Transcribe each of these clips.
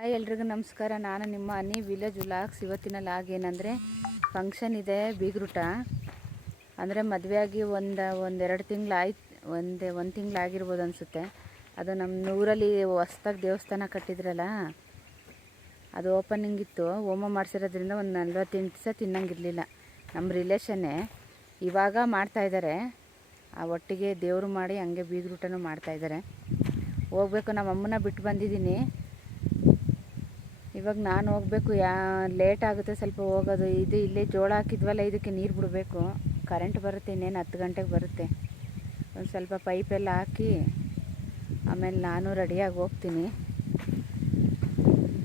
Hi ಎಲ್ರಿಗೂ ನಮಸ್ಕಾರ. ನಾನು ನಿಮ್ಮ ಅನಿ ವಿಲೇಜ್ ವ್ಲಾಗ್ಸ್ ಇವತ್ತಿನ ಲಾಗ್ ಏನಂದರೆ ಫಂಕ್ಷನ್ ಇದೆ ಬೀಗ್ರೂಟ. ಅಂದರೆ ಮದುವೆಯಾಗಿ ಒಂದು, ಒಂದೆರಡು ತಿಂಗಳು ಆಯ್ತು, ಒಂದೇ, ಒಂದು ತಿಂಗಳು ಆಗಿರ್ಬೋದು ಅನಿಸುತ್ತೆ. ಅದು ನಮ್ಮ ಊರಲ್ಲಿ ಹೊಸ್ದಾಗಿ ದೇವಸ್ಥಾನ ಕಟ್ಟಿದ್ರಲ್ಲ, ಅದು ಓಪನಿಂಗ್ ಇತ್ತು. ಹೋಮ ಮಾಡಿಸಿರೋದ್ರಿಂದ ಒಂದು ನಲ್ವತ್ತೆಂಟು ದಿವಸ ತಿನ್ನಂಗಿರಲಿಲ್ಲ. ನಮ್ಮ ರಿಲೇಷನ್ನೇ ಇವಾಗ ಮಾಡ್ತಾಯಿದ್ದಾರೆ ಆ ಒಟ್ಟಿಗೆ ದೇವರು ಮಾಡಿ ಹಂಗೆ ಬೀಗ್ರೂಟನೂ ಮಾಡ್ತಾಯಿದ್ದಾರೆ ಹೋಗ್ಬೇಕು. ನಮ್ಮ ಅಮ್ಮನ ಬಿಟ್ಟು ಬಂದಿದ್ದೀನಿ. ಇವಾಗ ನಾನು ಹೋಗಬೇಕು, ಯಾ ಲೇಟ್ ಆಗುತ್ತೆ, ಸ್ವಲ್ಪ ಹೋಗೋದು, ಇದು ಇಲ್ಲೇ ಜೋಳ ಹಾಕಿದ್ವಲ್ಲ, ಇದಕ್ಕೆ ನೀರು ಬಿಡಬೇಕು. ಕರೆಂಟ್ ಬರುತ್ತೆ, ಇನ್ನೇನು ಹತ್ತು ಗಂಟೆಗೆ ಬರುತ್ತೆ. ಒಂದು ಸ್ವಲ್ಪ ಪೈಪೆಲ್ಲ ಹಾಕಿ, ಆಮೇಲೆ ನಾನು ರೆಡಿಯಾಗಿ ಹೋಗ್ತೀನಿ.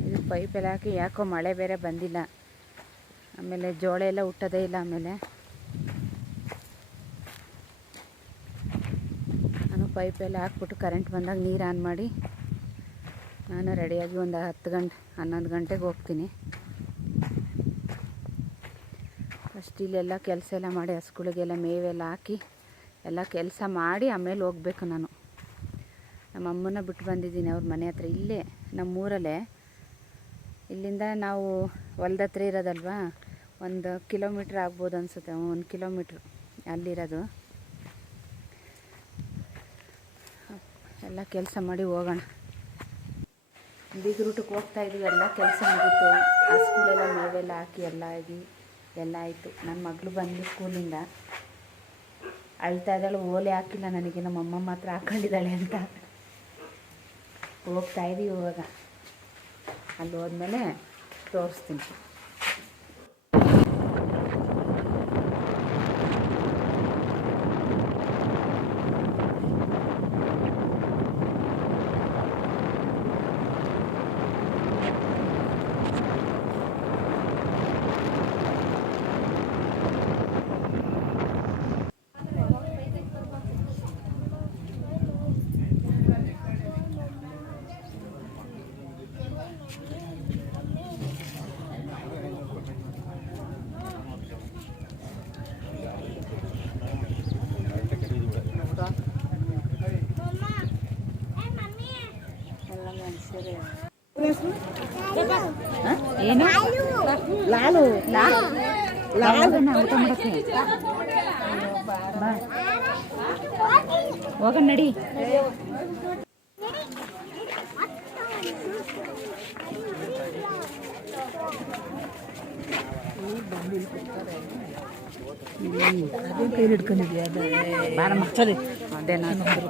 ಇದು ಪೈಪೆಲ್ಲ ಹಾಕಿ, ಯಾಕೋ ಮಳೆ ಬೇರೆ ಬಂದಿಲ್ಲ. ಆಮೇಲೆ ಜೋಳ ಎಲ್ಲ ಹುಟ್ಟೋದೇ ಇಲ್ಲ ಆಮೇಲೆ. ನಾನು ಪೈಪೆಲ್ಲ ಹಾಕ್ಬಿಟ್ಟು ಕರೆಂಟ್ ಬಂದಾಗ ನೀರು ಆನ್ ಮಾಡಿ ನಾನು ರೆಡಿಯಾಗಿ ಒಂದು ಹತ್ತು ಗಂಟೆ, ಹನ್ನೊಂದು ಗಂಟೆಗೆ ಹೋಗ್ತೀನಿ. ಫಸ್ಟ್ ಇಲ್ಲೆಲ್ಲ ಕೆಲಸ ಎಲ್ಲ ಮಾಡಿ, ಹಸುಗಳಿಗೆಲ್ಲ ಮೇವೆಲ್ಲ ಹಾಕಿ, ಎಲ್ಲ ಕೆಲಸ ಮಾಡಿ ಆಮೇಲೆ ಹೋಗ್ಬೇಕು ನಾನು. ನಮ್ಮ ಅಮ್ಮನ ಬಿಟ್ಟು ಬಂದಿದ್ದೀನಿ, ಅವ್ರ ಮನೆ ಹತ್ರ ಇಲ್ಲೇ, ನಮ್ಮೂರಲ್ಲೇ. ಇಲ್ಲಿಂದ ನಾವು ಹೊಲ್ದ ಹತ್ರ ಇರೋದಲ್ವಾ? ಒಂದು ಕಿಲೋಮೀಟ್ರ್ ಆಗ್ಬೋದು ಅನಿಸುತ್ತೆ ಒಂದು ಕಿಲೋಮೀಟ್ರ್ ಅಲ್ಲಿರೋದು. ಎಲ್ಲ ಕೆಲಸ ಮಾಡಿ ಹೋಗೋಣ. ಬೀಗ್ರೂಟಕ್ಕೆ ಹೋಗ್ತಾ ಇದ್ವಿ, ಎಲ್ಲ ಕೆಲಸ ಮುಗೀತು. ಆ ಸ್ಕೂಲೆಲ್ಲ ಮೇವೆಲ್ಲ ಹಾಕಿ ಎಲ್ಲ ಆಗಿ ಎಲ್ಲ ಆಯಿತು. ನನ್ನ ಮಗಳು ಬಂದು ಸ್ಕೂಲಿಂದ ಅಳ್ತಾ ಇದ್ದಾಳೆ ಓಲೆ ಹಾಕಿಲ್ಲ ನನಗೆ, ನಮ್ಮ ಅಮ್ಮ ಮಾತ್ರ ಹಾಕೊಂಡಿದ್ದಾಳೆ ಅಂತ. ಹೋಗ್ತಾ ಇದೀವಿ ಇವಾಗ. ಅಲ್ಲಿ ಹೋದ್ಮೇಲೆ ತೋರಿಸ್ತೀನಿ ಎಲ್ಲ ಮನುಷ್ಯರೇ ಏನು ಲಾಲು ಲಾಲು ಊಟ ಮಾಡಕ್ಕೆ ಬಾ ಹೋಗೋಣ ನಡಿ ಅದೇ ಕೈ ಹಿಡ್ಕೊಂಡಿದ್ಯಾ ಅದೇ ಬಾರಮ್ಮ ಸರಿ ಅದೇನಾದ್ರು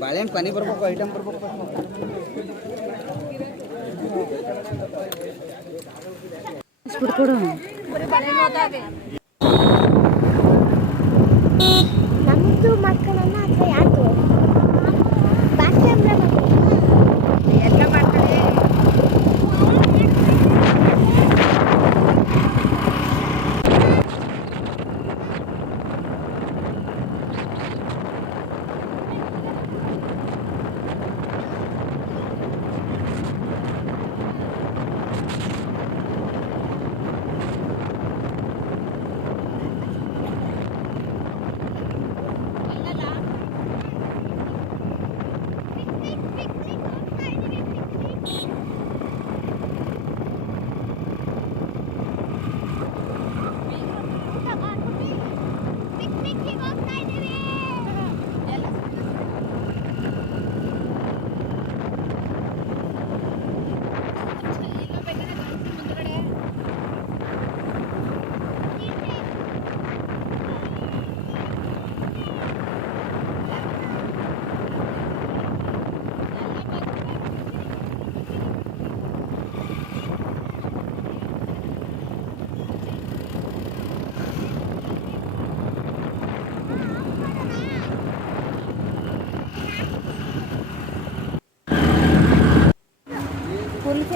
ಬಾಳೆಹಣ್ಣು ಪನಿ ಬರ್ಬೇಕು ಐಟಮ್ ಬರ್ಬೇಕು ಕೊಡು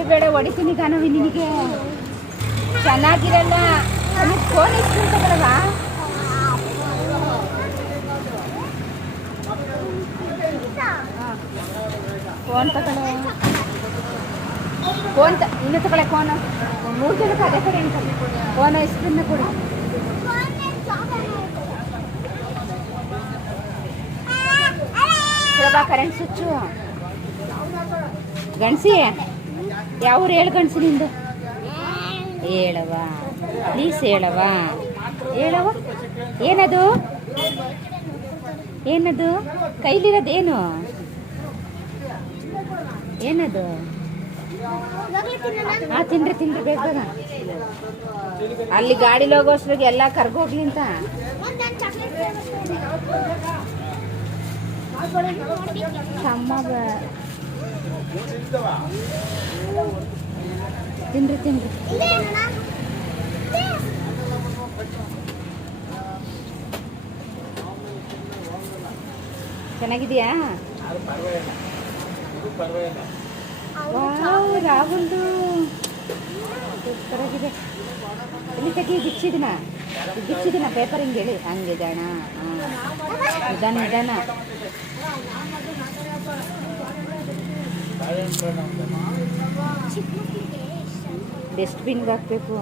ಬೇಡ, ಹೊಡಿತೀನಿ ಗಾನವಿ ನಿನಗೆ. ಚೆನ್ನಾಗಿರಲ್ಲ. ನನಗೆ ಫೋನ್ ಇಷ್ಟು ಬರವಾ ಫೋನ್ ತಗೊಳ್ಳೆ. ಫೋನ್ ತ ಇನ್ನು ತಗೊಳ್ಳೆ ಫೋನು ಮೂರು ಜನಕ್ಕೆ ಅದೇ ಕಡೆ ಕೊಡಿ ಫೋನ್ ಐಸ್ ಕೊಡಿ? ಕರೆಂಟ್ ಸ್ವಿಚ್ಚು ಗಣಸಿ ಯಾವ ಊರು ಕಣ್ಸು ಗಣಸಿ ನಿಂದು? ಹೇಳವ ಪ್ಲೀಸ್ ಹೇಳವ ಹೇಳವ ಏನದು? ಏನದು? ಕೈಲಿರೋದೇನು ಏನದು? ಹಾ ತಿನ್ರಿ ತಿನ್ರಿ ಬೇಗ ಬೇಗ. ಅಲ್ಲಿ ಗಾಡಿಲಿ ಹೋಗೋಷ್ಟ್ರಿಗೆ ಎಲ್ಲ ಕರ್ಗೋಗ್ಲಿ ಅಂತ. ತಮ್ಮ ತಿನ್ರಿ ತಿನ್ರಿ. ಚೆನ್ನಾಗಿದೆಯಾ? ರಾಹುಲ್ದು. ಸೂಪರಾಗಿದೆ. ಇಲ್ಲಿ ತೆಗಿ ಬಿಚ್ಚಿದಿನ? ಬಿಚ್ಚಿದಿನ? ಪೇಪರ್ ಹಿಂಗೆ ಹೇಳಿ. ಹಂಗೆ ಜಾಣ ಹಾಂ. ನಿಧಾನ ನಿಧಾನ. ಡಸ್ಟ್ಬಿನ್ಗೆ ಹಾಕ್ಬೇಕು.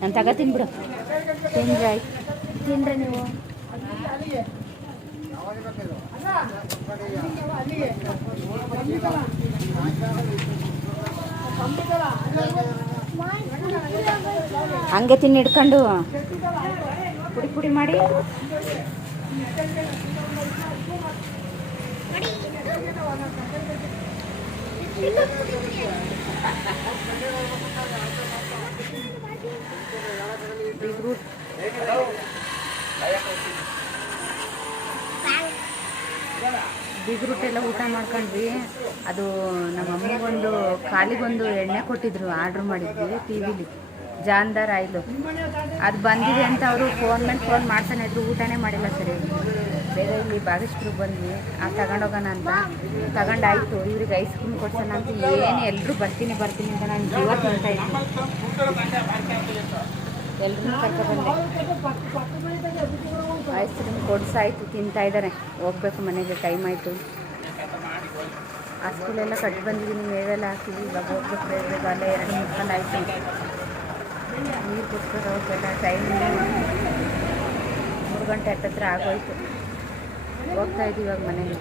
ನಾನು ತಗೋತೀನಿ ಬಿಡು. ತಿಂದ್ರೆ ಆಯ್ತು. ತಿನ್ರಿ ನೀವು. ಹಂಗೆ ತಿನ್ನಿ ಹಿಡ್ಕೊಂಡು. ಪುಡಿ ಪುಡಿ ಮಾಡಿ. ಬೀಗ್ರೂಟ್ ಎಲ್ಲ ಊಟ ಮಾಡ್ಕೊಂಡ್ವಿ. ಅದು ನಮ್ಮ ಅಮ್ಮಗೊಂದು ಕಾಲಿಗೊಂದು ಎಣ್ಣೆ ಕೊಟ್ಟಿದ್ರು, ಆರ್ಡ್ರ್ ಮಾಡಿದ್ವಿ ಟಿ ವಿಲಿ. ಜಾನ್ದಾರ್ ಆಯಿಲು. ಅದು ಬಂದಿದೆ ಅಂತ ಅವರು ಫೋನ್ ಮೇಲೆ ಫೋನ್ ಮಾಡ್ತಾನೆ ಇದ್ರು, ಊಟನೇ ಮಾಡಿಲ್ಲ ಸರಿ. ಬೇರೆ ಇಲ್ಲಿ ಬಾಗೇಶ್ವರಿಗೆ ಬಂದ್ವಿ. ಆ, ತಗೊಂಡೋಗೋಣ ಅಂತ. ತಗೊಂಡಾಯ್ತು. ಇವ್ರಿಗೆ ಐಸ್ ಕ್ರೀಮ್ ಕೊಡ್ಸೋಣ ಅಂತ ಏನು ಎಲ್ಲರೂ ಬರ್ತೀನಿ ಬರ್ತೀನಿ ಅಂತ ನಾನು ಜೀವ ಎಲ್ಲರೂ ಕರ್ಕೊಬಂದೆ ಐಸ್ ಕ್ರೀಮ್ ಕೊಡ್ಸಾಯ್ತು, ತಿಂತಾ ಇದ್ದಾರೆ. ಹೋಗ್ಬೇಕು ಮನೆಗೆ ಟೈಮ್ ಆಯಿತು. ಆ ಸ್ಕೂಲೆಲ್ಲ ಕಟ್ಟಿ ಬಂದಿದ್ದೀನಿ, ಮೇವೆಲ್ಲ ಹಾಕಿದ್ವಿ. ಇವಾಗ ಹೋಗ್ಬೇಕು, ಬೇಗ ಅಲ್ಲೇ ಎರಡು ಮುಕ್ಕಲ್ ಆಯಿತು. ನೀರು ಕುಡ್ಸ್ಕೊಂಡು ಅವ್ರಿಗೆಲ್ಲ ಟೈಮ್ ಮೂರು ಗಂಟೆ ಹತ್ತತ್ರ ಆಗೋಯ್ತು. ಹೋಗ್ತಾ ಇದ್ದೀವಿ ಇವಾಗ ಮನೆಗೆ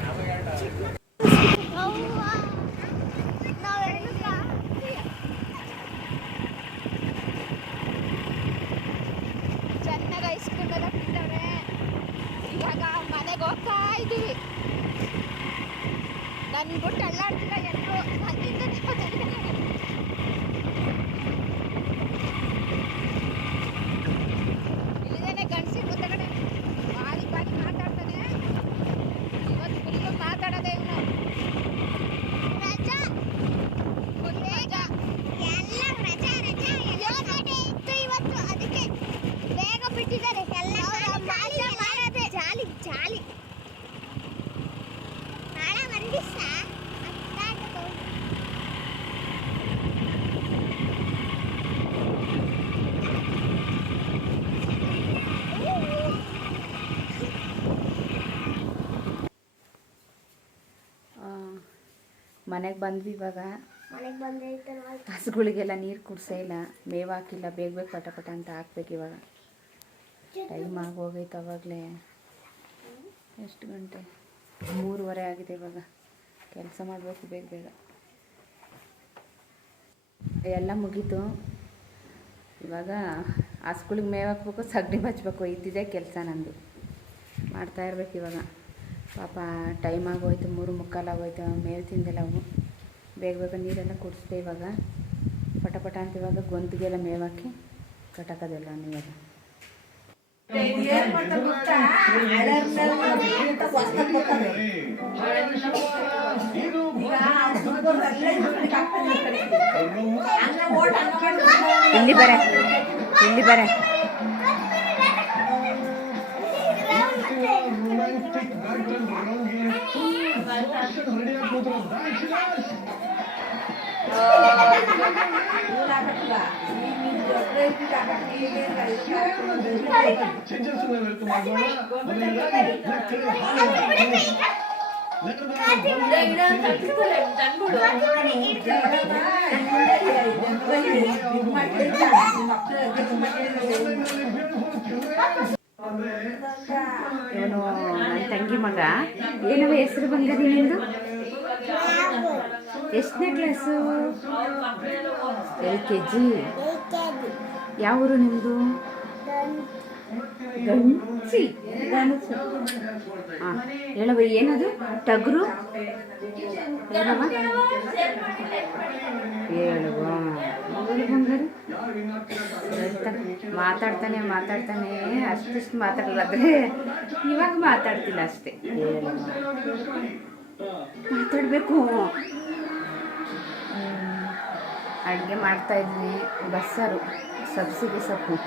ಚೆನ್ನಾಗಿ ಐಸ್ ಕ್ರೀಮ್ ಎಲ್ಲ ಇವಾಗ ಮನೆಗೆ ಹೋಗ್ತಾ ಇದ್ದೀವಿ ನನ್ನ ಬಿಟ್ಟು ಅಲ್ಲಾಡ್ತಿಲ್ಲ ಎಲ್ಲರೂ ನನ್ನಿಂದ ಮನೆಗೆ ಬಂದ್ವಿ ಇವಾಗ. ಮನೆಗೆ ಹಸುಗಳಿಗೆಲ್ಲ ನೀರು ಕುಡ್ಸೇ ಇಲ್ಲ. ಮೇವು ಹಾಕಿಲ್ಲ. ಬೇಗ ಬೇಗ ಪಟ ಪಟ ಅಂತ ಹಾಕ್ಬೇಕು ಇವಾಗ. ಟೈಮ್ ಆಗೋಗೈತೆ ಅವಾಗಲೇ. ಎಷ್ಟು ಗಂಟೆ? ಮೂರುವರೆ ಆಗಿದೆ ಇವಾಗ. ಕೆಲಸ ಮಾಡಬೇಕು ಬೇಗ ಬೇಗ. ಎಲ್ಲ ಮುಗೀತು. ಇವಾಗ ಹಸುಗಳಿಗೆ ಮೇವು ಹಾಕ್ಬೇಕು ಸಗಣಿ ಬಚ್ಚಬೇಕು ಇದ್ದಿದ್ದೇ ಕೆಲಸ ನಂದು. ಮಾಡ್ತಾ ಇರ್ಬೇಕು ಇವಾಗ. ಪಾಪ ಟೈಮ್ ಆಗೋಯ್ತು, ಮೂರು ಮುಕ್ಕಾಲು ಆಗೋಯ್ತು ಮೇವು ತಿಂದಿಲ್ಲ ಅವು ಬೇಗ ಬೇಗ ನೀರೆಲ್ಲ ಕುಡಿಸ್ದೆ ಇವಾಗ. ಪಟ ಪಟ ಅಂತ ಇವಾಗ ಗೊಂತಿಗೆಲ್ಲ ಮೇವು ಹಾಕಿ ಕಟ್ಟಕೋದಿಲ್ಲ ಇವಾಗ. ಇಲ್ಲಿ ಬರ ಇಲ್ಲಿ ಬರ. fantastic Burton run here. Ooh, motion ready up Mudra. Bachelors! ಮಕ್ಕಳಿಗೆ ಅಂದ್ರೆ ತಂಗಿ ಮಗ. ಏನವ ಹೆಸರು ಬಂದಿದೆ ನಿಂದು? ಎಷ್ಟನೇ ಕ್ಲಾಸು? L K G. ಯಾವ ಊರು ನಿಮ್ಮದು ಹಾಂ ಹೇಳವ ಏನದು? ಟಗರು? ಹೇಳವ ಹೇಳುವ ಹೇಳು ಬಂಗಾರಿ. ಮಾತಾಡ್ತಾನೆ ಮಾತಾಡ್ತಾನೆ, ಅಷ್ಟಿಷ್ಟು ಮಾತಾಡಲಾದ್ರೆ ಇವಾಗ ಮಾತಾಡ್ತಿಲ್ಲ ಅಷ್ಟೇ. ಮಾತಾಡಬೇಕು. ಅಡುಗೆ ಮಾಡ್ತಾ ಇದ್ವಿ, ಬಸ್ಸಾರು, ಸಬ್ಸಿಗೆ ಸೊಪ್ಪು.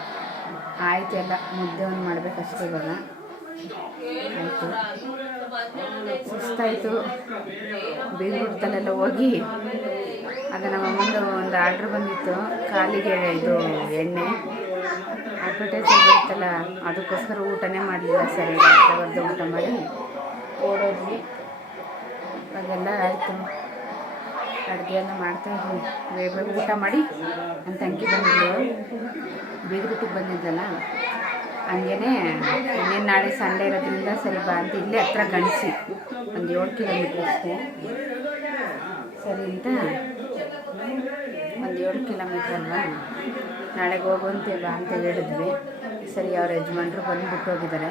ಆಯ್ತು ಎಲ್ಲ, ಮುದ್ದೆ ಒಂದು ಮಾಡಬೇಕಷ್ಟೇ ಇವಾಗ. ಆಯಿತು ಸುಸ್ತಾಯಿತು ಬೀಗ್ರೂಟದಲ್ಲೆಲ್ಲ ಹೋಗಿ. ಅದು ನಮ್ಮ ಅಮ್ಮಂದು ಒಂದು ಆರ್ಡ್ರ್ ಬಂದಿತ್ತು. ಕಾಲಿಗೆ ಇದು ಎಣ್ಣೆ. ಅಡ್ವರ್ಟೈಸ್ಮೆಂಟ್ ಬರುತ್ತಲ್ಲ ಅದಕ್ಕೋಸ್ಕರ ಊಟನೇ ಮಾಡಲಿಲ್ಲ ಸರಿ ಅರ್ಧವರ್ಧ ಊಟ ಮಾಡಿ ಓಡೋದ್ವಿ. ಅದೆಲ್ಲ ಆಯಿತು. ಅಡುಗೆಯನ್ನು ಎಲ್ಲ ಮಾಡ್ತಾ ಇದ್ವಿ. ಬೇಗ ಬೇಗ ಊಟ ಮಾಡಿ ನನ್ನ ತಂಗಿ ಬಂದಿದ್ದು ಬೀಗ್ರೂಟಿಗೆ ಬಂದಿದ್ದಲ್ಲ ಹಂಗೇನೆ ಇನ್ನೇನು ನಾಳೆ ಸಂಡೆ ಇರೋದ್ರಿಂದ ಸರಿ ಬಾ ಅಂತ ಇಲ್ಲೇ ಹತ್ರ ಗಣಿಸಿ. ಒಂದು ಏಳು ಕಿಲೋಮೀಟ್ರ್ ಅಷ್ಟೇ. ಸರಿ ಅಂತ ಒಂದು ಏಳು ಕಿಲೋಮೀಟ್ರ್ ಅಲ್ವಾ? ನಾಳೆಗೆ ಹೋಗುವಂತೆ ಬಾ ಅಂತ ಹೇಳಿದ್ವಿ. ಸರಿ, ಅವ್ರ ಯಜಮಾನ್ರು ಬಂದುಬಿಟ್ಟು ಹೋಗಿದ್ದಾರೆ.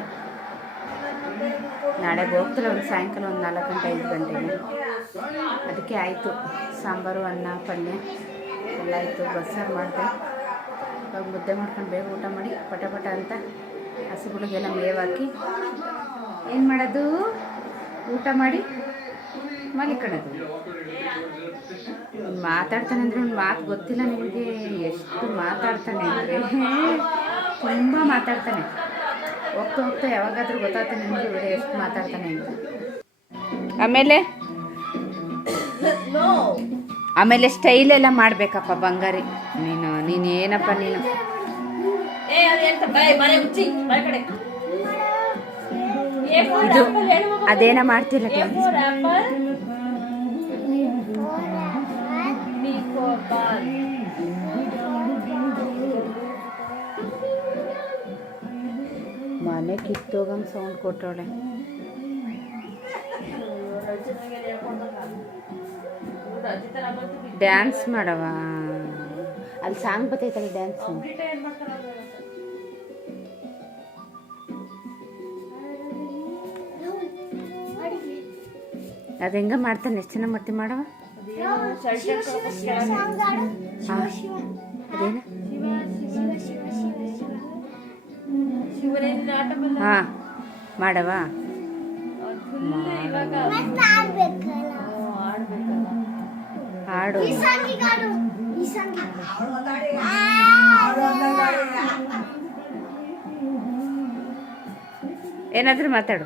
ನಾಳೆಗೆ ಹೋಗ್ತಾರೆ ಒಂದು ಸಾಯಂಕಾಲ ಒಂದು ನಾಲ್ಕು ಗಂಟೆ, ಐದು ಗಂಟೆಗೆ. ಅದಕ್ಕೆ ಆಯಿತು. ಸಾಂಬಾರು, ಅನ್ನ, ಪಲ್ಯ ಎಲ್ಲ ಆಯಿತು. ಬಸ್ಸಾರು ಮಾಡಿದೆ. ಇವಾಗ ಮುದ್ದೆ ಮಾಡ್ಕೊಂಡು ಬೇಗ ಊಟ ಮಾಡಿ, ಪಟ ಪಟ ಅಂತ ಹಸುಗಳಿಗೆಲ್ಲ ಮೇವು ಹಾಕಿ ಏನು ಮಾಡೋದು? ಊಟ ಮಾಡಿ ಮಲಿಕೊಳ್ಳೋದು. ಮಾತಾಡ್ತಾನೆ ಅಂದರೆ ಒಂದು ಮಾತು ಗೊತ್ತಿಲ್ಲ ನಿಮಗೆ. ಎಷ್ಟು ಮಾತಾಡ್ತಾನೆ ಅಂದರೆ ತುಂಬ ಮಾತಾಡ್ತಾನೆ. ಹೋಗ್ತಾ ಹೋಗ್ತಾ ಯಾವಾಗಾದರೂ ಗೊತ್ತಾಗ್ತಾನೆ ನಿಮಗೆ ಎಷ್ಟು ಮಾತಾಡ್ತಾನೆ ಅಂತ. ಆಮೇಲೆ? ಆಮೇಲೆ ಸ್ಟೈಲೆಲ್ಲ ಮಾಡಬೇಕಪ್ಪ ಬಂಗಾರಿ. ನೀನು ನೀನು ಏನಪ್ಪ ನೀನು? ಇದು ಅದೇನ ಮಾಡ್ತಿಲ್ಲ ಮನೆ ಕಿತ್ತೋಗಂಗ್ ಸೌಂಡ್ ಕೊಟ್ಟವಳೆ. ಡ್ಯಾನ್ಸ್ ಮಾಡವ ಅಲ್ಲಿ ಸಾಂಗ್ ಬರ್ತೈತಲ್ಲ ಡ್ಯಾನ್ಸ್ ಅದು ಹೆಂಗ ಮಾಡ್ತಾನೆ? ಎಷ್ಟು ಚೆನ್ನಾಗಿ ಮಾಡ್ತಿ ಮಾಡವ? ಹಾ ಮಾಡವ? ಹಾಡು. ಏನಾದರೂ ಮಾತಾಡು.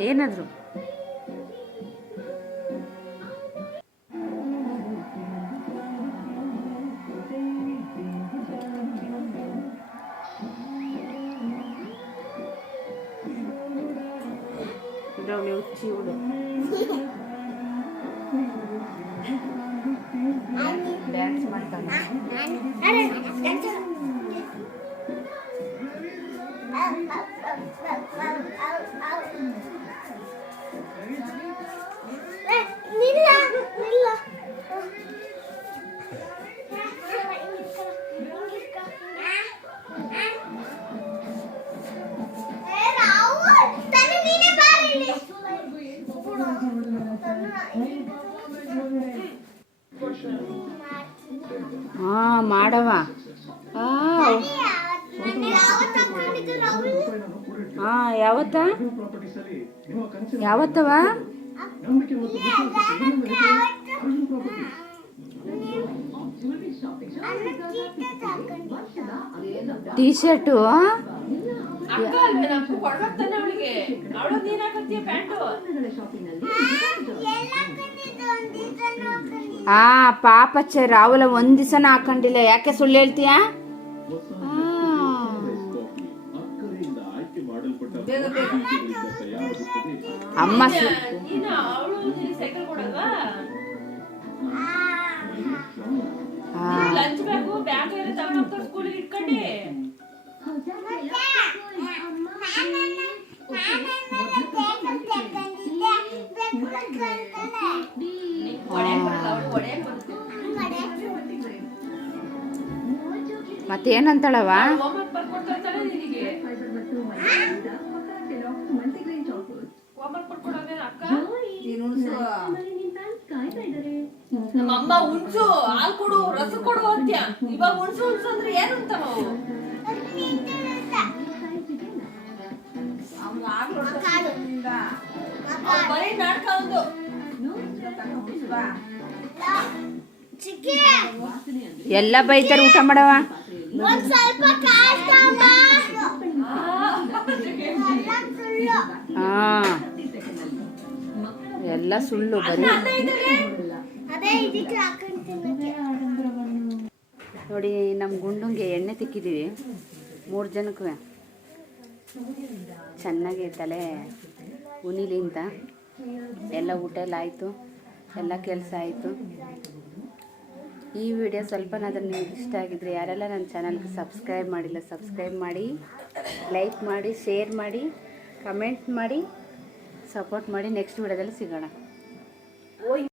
ಏನಾದರೂ ಯಾವತ್ತವ? ಟೀ ಶರ್ಟು ಆ ಪಾಪಚ್ಚ ರಾಹುಲ ಒಂದ್ ದಿವಸನ ಹಾಕೊಂಡಿಲ್ಲ. ಯಾಕೆ ಸುಳ್ಳು ಹೇಳ್ತೀಯಾ? ಅಮ್ಮ ಸು ಅಮ್ಮ ಹುಣ್ಸು ಉಣ್ಸು ಹಾಲ್ ಕೊಡು ರಸ ಕೊಡು ಅಂತ್ಯ. ಇವಾಗ ಉಣ್ಸು ಉಣ್ಸು ಅಂದ್ರೆ ಏನು ಅಂತ ನಾವು ಬರೀ ನಾಟಕ ಒಂದು. ಎಲ್ಲ ಬೈತಾರೆ ಊಟ ಮಾಡವ ಹಾ. ಎಲ್ಲ ಸುಳ್ಳು ಬರೀ ನೋಡಿ ನಮ್ಮ ಗುಂಡುಂಗೆ ಎಣ್ಣೆ ತಿಕ್ಕಿದ್ದೀವಿ ಮೂರು ಜನಕ್ಕೂ ಚೆನ್ನಾಗಿ ತಲೆ ಉನಿಲಿ ಅಂತ. ಎಲ್ಲ ಊಟ ಎಲ್ಲ ಆಯಿತು. ಎಲ್ಲ ಕೆಲಸ ಆಯಿತು. ಈ ವಿಡಿಯೋ ಸ್ವಲ್ಪನಾದ್ರೂ ನಿಮ್ಗೆ ಇಷ್ಟ ಆಗಿದ್ರೆ ಯಾರೆಲ್ಲ ನನ್ನ ಚಾನಲ್ಗೆ ಸಬ್ಸ್ಕ್ರೈಬ್ ಮಾಡಿಲ್ಲ ಸಬ್ಸ್ಕ್ರೈಬ್ ಮಾಡಿ ಲೈಕ್ ಮಾಡಿ ಶೇರ್ ಮಾಡಿ ಕಮೆಂಟ್ ಮಾಡಿ. ಸಪೋರ್ಟ್ ಮಾಡಿ ನೆಕ್ಸ್ಟ್ ವಿಡಿಯೋದಲ್ಲಿ ಸಿಗೋಣ.